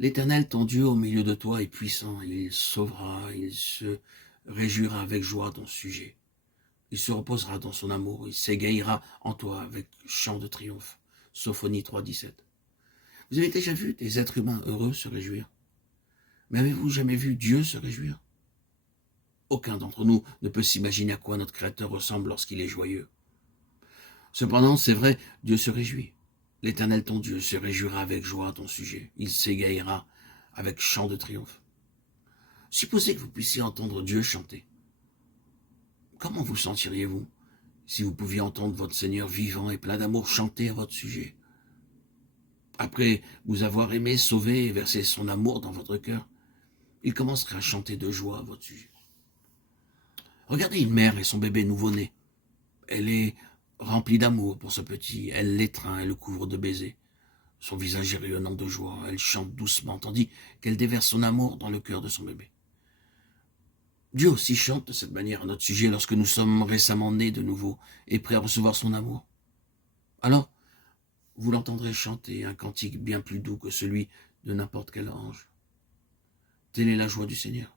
L'Éternel, ton Dieu, au milieu de toi est puissant, il sauvera, il se réjouira avec joie à ton sujet. Il se reposera dans son amour, il s'égayera en toi avec chant de triomphe. Sophonie 3,17. Vous avez déjà vu des êtres humains heureux se réjouir? Mais avez-vous jamais vu Dieu se réjouir? Aucun d'entre nous ne peut s'imaginer à quoi notre Créateur ressemble lorsqu'il est joyeux. Cependant, c'est vrai, Dieu se réjouit. L'Éternel ton Dieu se réjouira avec joie à ton sujet. Il s'égayera avec chant de triomphe. Supposez que vous puissiez entendre Dieu chanter. Comment vous sentiriez-vous si vous pouviez entendre votre Seigneur vivant et plein d'amour chanter à votre sujet? Après vous avoir aimé, sauvé et versé son amour dans votre cœur, il commencerait à chanter de joie à votre sujet. Regardez une mère et son bébé nouveau-né. Elle est remplie d'amour pour ce petit. Elle l'étreint et le couvre de baisers. Son visage est rayonnant de joie. Elle chante doucement, tandis qu'elle déverse son amour dans le cœur de son bébé. Dieu aussi chante de cette manière à notre sujet lorsque nous sommes récemment nés de nouveau et prêts à recevoir son amour. Alors, vous l'entendrez chanter un cantique bien plus doux que celui de n'importe quel ange. Telle est la joie du Seigneur.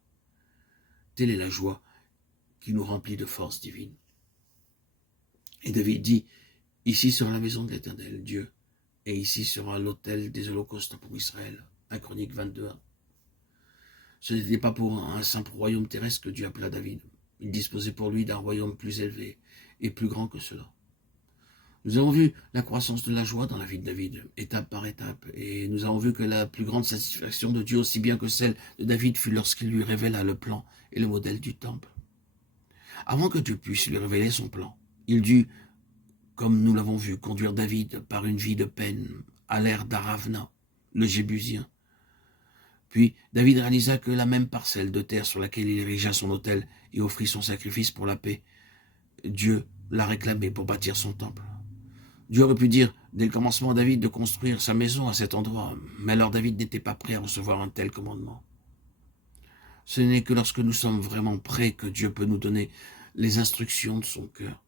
Telle est la joie qui nous remplit de force divine. Et David dit, ici sera la maison de l'Éternel, Dieu, et ici sera l'autel des holocaustes pour Israël. 1 Chronique 22. Ce n'était pas pour un simple royaume terrestre que Dieu appela David. Il disposait pour lui d'un royaume plus élevé et plus grand que cela. Nous avons vu la croissance de la joie dans la vie de David, étape par étape, et nous avons vu que la plus grande satisfaction de Dieu, aussi bien que celle de David, fut lorsqu'il lui révéla le plan et le modèle du temple. Avant que Dieu puisse lui révéler son plan, il dut, comme nous l'avons vu, conduire David par une vie de peine à l'ère d'Aravna, le Jébusien. Puis David réalisa que la même parcelle de terre sur laquelle il érigea son autel et offrit son sacrifice pour la paix, Dieu l'a réclamé pour bâtir son temple. Dieu aurait pu dire dès le commencement à David de construire sa maison à cet endroit, mais alors David n'était pas prêt à recevoir un tel commandement. Ce n'est que lorsque nous sommes vraiment prêts que Dieu peut nous donner les instructions de son cœur.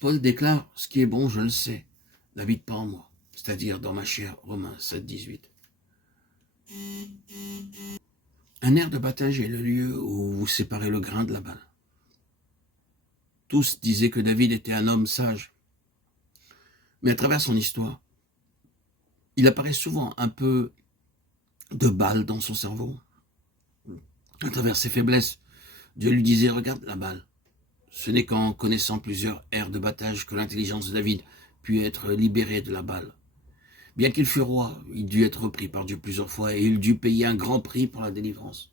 Paul déclare, ce qui est bon, je le sais, n'habite pas en moi, c'est-à-dire dans ma chair, Romains 7, 18. Un aire de baptême est le lieu où vous séparez le grain de la balle. Tous disaient que David était un homme sage. Mais à travers son histoire, il apparaît souvent un peu de balle dans son cerveau. À travers ses faiblesses, Dieu lui disait, regarde la balle. Ce n'est qu'en connaissant plusieurs aires de battage que l'intelligence de David put être libérée de la balle. Bien qu'il fût roi, il dut être repris par Dieu plusieurs fois et il dut payer un grand prix pour la délivrance.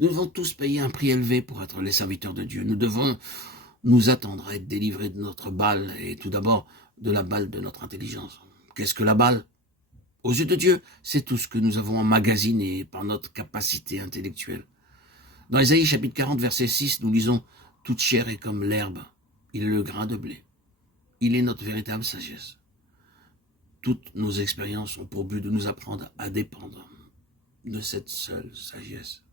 Nous devons tous payer un prix élevé pour être les serviteurs de Dieu. Nous devons nous attendre à être délivrés de notre balle et tout d'abord de la balle de notre intelligence. Qu'est-ce que la balle? Aux yeux de Dieu, c'est tout ce que nous avons emmagasiné par notre capacité intellectuelle. Dans Ésaïe chapitre 40, verset 6, nous lisons « Toute chair est comme l'herbe, il est le grain de blé. Il est notre véritable sagesse. » Toutes nos expériences ont pour but de nous apprendre à dépendre de cette seule sagesse.